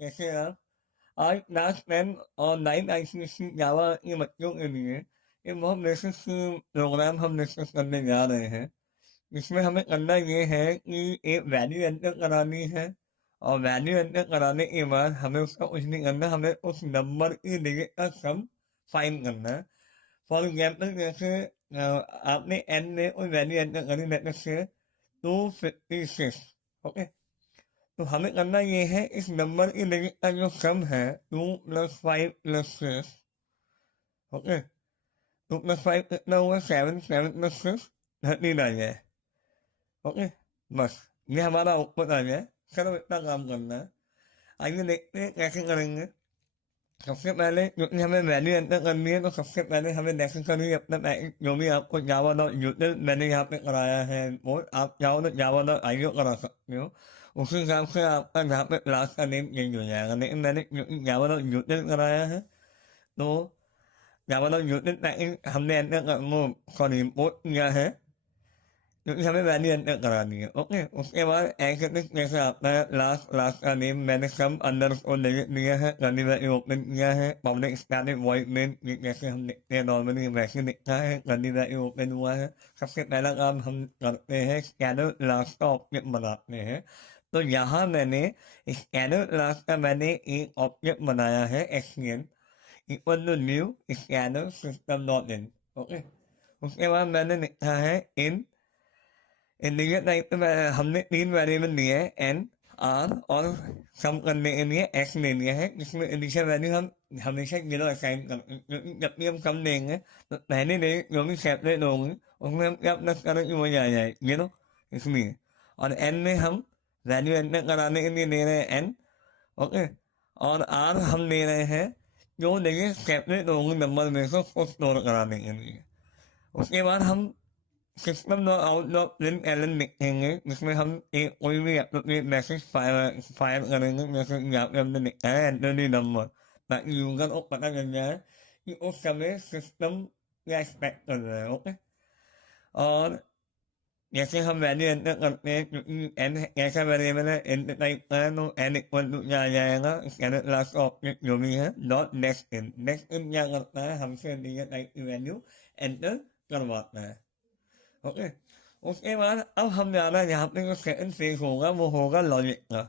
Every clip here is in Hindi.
कैसे आप आज क्लास 10 और 9 आईसीएससी जावा के बच्चों के लिए एक बहुत बेसिक प्रोग्राम हम डिस्कस करने जा रहे हैं। इसमें हमें करना ये है कि एक वैल्यू एंटर करानी है और वैल्यू एंटर कराने के बाद हमें उसका कुछ नहीं करना, हमें उस नंबर की डिजिट का सम फाइंड करना है। फॉर एग्जाम्पल जैसे आपने एन में कोई वैल्यू एंटर करी, लेट से 256। ओके, तो हमें करना ये है इस नंबर की डिजिट का जो सम है 2 + 5 + 6। ओके, 2 + 5 कितना हुआ? 7, 7 + 6 13 आ जाए। ओके, बस ये हमारा आउटपुट आ जाए। सिर्फ इतना काम करना है। आइए देखते हैं कैसे करेंगे। सबसे पहले क्योंकि हमें वैल्यू एंटर करनी है, तो सबसे पहले हमें नेसेसरी अपना पैकेज जो भी आपको जावा डॉट यूटिल मैंने यहाँ पे कराया है, वो आप चाहो तो जावा डॉट आईओ करा सकते हो। उसी हिसाब से आपका यहाँ पे क्लास का नेम चेंज हो जाएगा, लेकिन मैंने क्योंकि जावा डॉट यूटिल कराया है, तो जावा डॉट यूटिल पैकेज हमने एंटर कर वो सॉरी इम्पोर्ट किया है, क्योंकि हमें वैल्यू एंटर करानी है। ओके, उसके बाद ऐसे जैसे आता है लास्ट लास्ट का नेम मैंने सब अंदर उसको डिलीट दिया है, करली वैल्यू ओपन किया है, पब्लिक स्टैटिक वॉइड मेन जैसे हम लिखते हैं नॉर्मली वैसे लिखा है, करली वैल्यू ओपन हुआ है। सबसे पहला काम हम करते हैं स्कैनर लास्ट का ऑब्जेक्ट बनाते हैं। तो यहाँ मैंने स्कैनर लास्ट का मैंने एक ऑब्जेक्ट बनाया है SQL equal to new scanner system dot in. Okay, उसके बाद मैंने लिखा है इन इंटीजर टाइप में हमने 3 वेरिएबल दिए हैं, एन, आर और सम करने के लिए एक्स ले लिया है, जिसमें इनिशियल वैल्यू हम हमेशा 0 असाइन करते हैं, क्योंकि जब भी हम सम देंगे तो पहले डे जो भी सेपरेट होंगी उसमें हम क्या प्लस करेंगे वही आ जाए 0, इसलिए। और एन में हम वैल्यू एंटर कराने के लिए ले रहे हैं एन। ओके, और आर हम ले रहे हैं जो देखिए सेपरेट होंगे नंबर में से उसको स्टोर कराने के लिए। उसके बाद हम system dot out dot println लिखेंगे, जिसमें हम एक कोई भी एप्रोप्रिएट मैसेज फायर फायर करेंगे, जैसे यहाँ पे हमने लिखा है एंटर दी नंबर, ताकि यूजर को पता चल जाए कि उस समय सिस्टम क्या एक्सपेक्ट कर रहे हैं। ओके, और जैसे हम वैल्यू एंटर करते हैं, क्योंकि एन ऐसा वेरिएबल है एन टाइप का है, तो एन इक्वल टू क्या आ जाएगा, स्कैनर क्लास का ऑब्जेक्ट जो भी है dot next in. Next in क्या करता है, हमसे इंटीजर टाइप की वैल्यू एंटर करवाता है। ओके, उसके बाद अब हम जाना यहाँ पे जो सेकंड फेज होगा वो होगा लॉजिक का।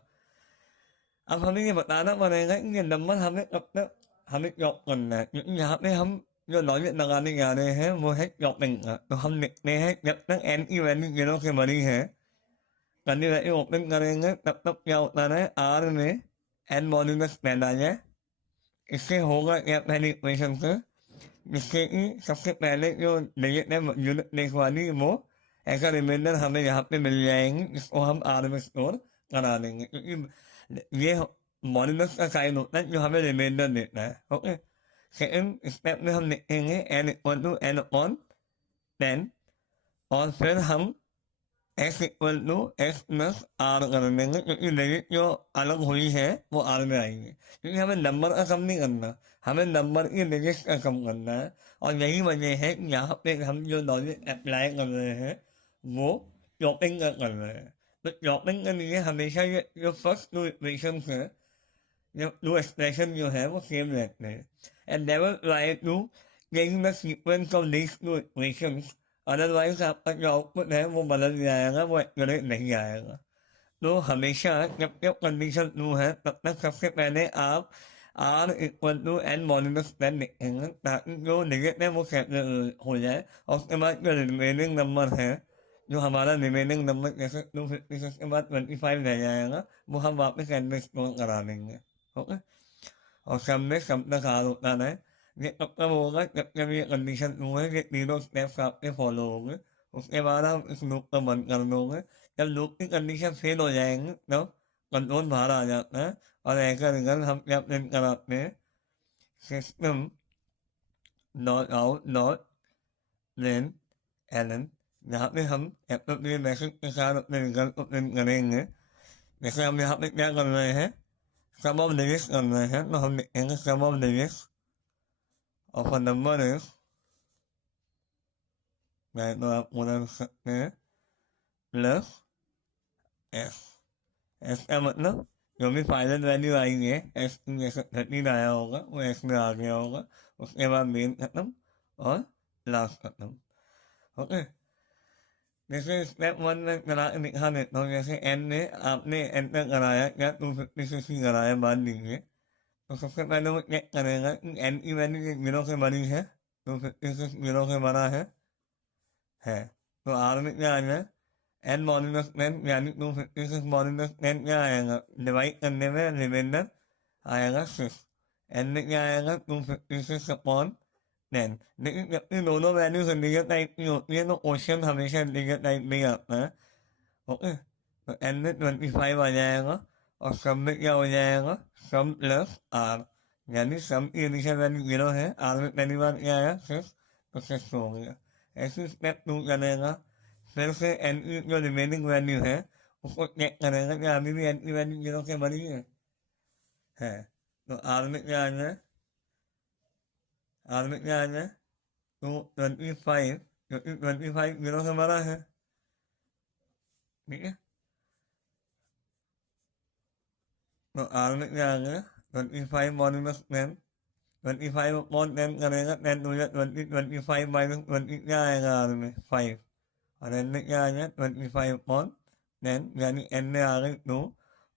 अब हमें ये बताना पड़ेगा कि ये नंबर हमें कब तक हमें चॉप करना है, क्योंकि यहाँ पे हम जो लॉजिक लगाने जा रहे हैं वो है चॉपिंग का। तो हम लिखते हैं जब तक एन की वैल्यू 0 से बड़ी है, करली वैल्यू ओपन करेंगे तब तक क्या होता है, आर में एन मॉड्यूलस 10 आ जाए। इससे होगा क्या पहली इक्वेशन से, जिससे कि सबसे पहले जो डिजिट है यूनिट प्लेस वाली वो ऐसा रिमाइंडर हमें यहाँ पे मिल जाएंगी, जिसको हम आर में स्टोर करा देंगे, क्योंकि ये मॉड्यूलस का साइन होता है जो हमें रिमाइंडर देता है। ओके, सेकंड स्टेप में हम लिखेंगे N equal to N upon 10, और फिर हम X equal to X plus R कर देंगे, क्योंकि लिमिट जो अलग हुई है वो आर में आएंगे, क्योंकि हमें नंबर का कम नहीं करना, हमें नंबर की लिमिट का कम करना है। और यही वजह है कि यहाँ पे हम जो लॉजिक अप्लाई कर रहे हैं वो चॉपिंग का कर रहे हैं। तो चॉपिंग के लिए हमेशा ये जो फर्स्ट टू इक्वेशन है, जो टू एक्सप्रेशन जो है वो सेम रहते हैं, and never try to change the sequence of these two equations, otherwise आपका जो आउटपुट है वो बदल जाएगा, वो एक्यूरेट नहीं आएगा। तो हमेशा जब जब कंडीशन ट्रू है तब तक सबसे पहले आप R equal to N modulus 10 लिखेंगे, ताकि जो डिजिट है वो सेपरेट हो जाए। और उसके बाद जो रिमेनिंग नंबर है, जो हमारा रिमेनिंग नंबर जैसे 256 के बाद 25 रह जाएगा, वो हम वापस एन में स्टोर करा देंगे। ओके, और सब में सब तक हार होता है। ये कब कब होगा, जब जब ये कंडीशन ट्रू है, ये तीनों स्टेप्स आपके फॉलो होंगे। उसके बाद आप इस लूप को बंद कर दोगे। जब लूप की कंडीशन फेल हो जाएंगे तब कंट्रोल बाहर आ जाता है, और ऐसा रिजल्ट हम क्या प्रिंट कराते हैं, system dot out dot println, जहाँ पे हम एप्रोप्रिएट मैसेज के साथ अपने रिजल्ट को प्रिंट करेंगे। जैसे हम यहाँ पे क्या कर रहे हैं, सम ऑफ डिजिट्स कर रहे हैं, तो हम लिखेंगे sum of digits of a number is, चाहे तो आप पूरा लिख सकते हैं, प्लस एस। एस का मतलब जो भी फाइनल वैल्यू आएंगे एक्स जैसे 13 आया होगा वो एक्स में आ गया होगा, उसके बाद मेन खत्म और लास्ट खत्म। ओके, जैसे स्टेप 1 में करा के दिखा देता हूँ। जैसे एन ने आपने एंटर कराया क्या 256 ही कराया मान लीजिए, तो सबसे पहले वो चेक करेगा कि एन की वैल्यू 0 से बड़ी है, 256 0 से बड़ा है। तो आर में क्या आ जाए एन मॉड्यूलस 10 यानी 256 मॉड्यूलस 10 क्या आएगा, डिवाइड करने में रिमाइंडर आएगा 6। एन में क्या आएगा 256 अपॉन 10। लेकिन जबकि दोनों वैल्यूज इंटीजर टाइप की होती है तो क्वेश्चन हमेशा इंटीजर टाइप में ही आता है। ओके, तो एन में 25 आ जाएगा और सम में क्या हो जाएगा सम प्लस आर, यानी सम की इनिशियल वैल्यू 0 है, आर में पहली बार क्या आया 6, तो 6 हो गया। ऐसे स्टेप 2 चलेगा, फिर से एन की जो रिमेनिंग वैल्यू है उसको चेक करेगा कि अभी भी एन की वैल्यू 0 से बड़ी है। तो आर में क्या आ जाए, आर में क्या आ जाए तो 25, क्योंकि 25 0 से बड़ा है। ठीक है, तो आर में क्या आ गया 25 मॉड्यूलस 10, 25 अपॉन 10 करेगा 10 हो जाए 20, 25 माइनस 20 क्या आएगा आर में 5, और एन में क्या आ गया 25 अपॉन 10, यानी एन में आ गई 2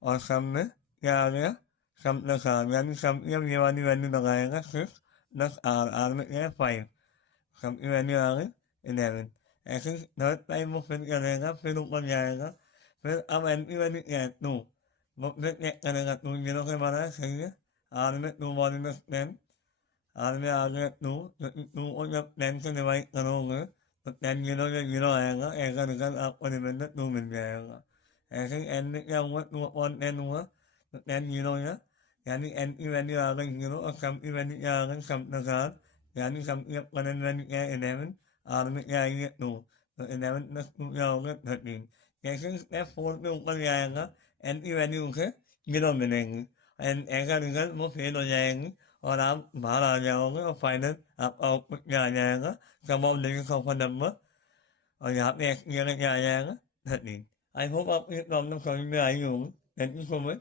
और सम में क्या आ गया सम प्लस आर, यानी सम की अब ये वाली वैल्यू लगाएगा 6 प्लस आर, आर में क्या है 5, सम की वैल्यू आ गई 11। ऐसे थर्ड टाइम वो फिर करेगा, फिर ऊपर जाएगा, फिर अब एन की वैल्यू क्या है 2, वो फिर चेक करेगा 2 0 से बड़ा है, सही है। आर में 2 मॉड्यूलस 10, आर में आ गया 2, क्योंकि 2 को जब 10 से डिवाइड करोगे तो 10 0 से 0 आएगा, ऐसा रिजल्ट आपको रिमाइंडर 2 मिल जाएगा। ऐसे ही एन में क्या हुआ 2 अपॉन 10 हुआ तो 10 0 है, यानी एन की वैल्यू आ गई 0 और सम की वैल्यू क्या आ गई सम प्लस आर, यानी सम की अब करंट वैल्यू क्या है 11, आर में क्या आएगी 2, तो 11 प्लस 2 क्या होगा 13। जैसे स्टेप 4 पे ऊपर जाएगा एन की वैल्यू उसे 0 मिलेंगी, एंड ऐसा रिजल्ट वो फेल हो जाएंगी और आप बाहर आ जाओगे और फाइनल आपका आउटपुट क्या आ जाएगा sum of digits of a number, और यहाँ पे एक्स की जगह क्या आ जाएगा 13। आई होप आपको ये प्रॉब्लम समझ में आई होगी। Thank you so much.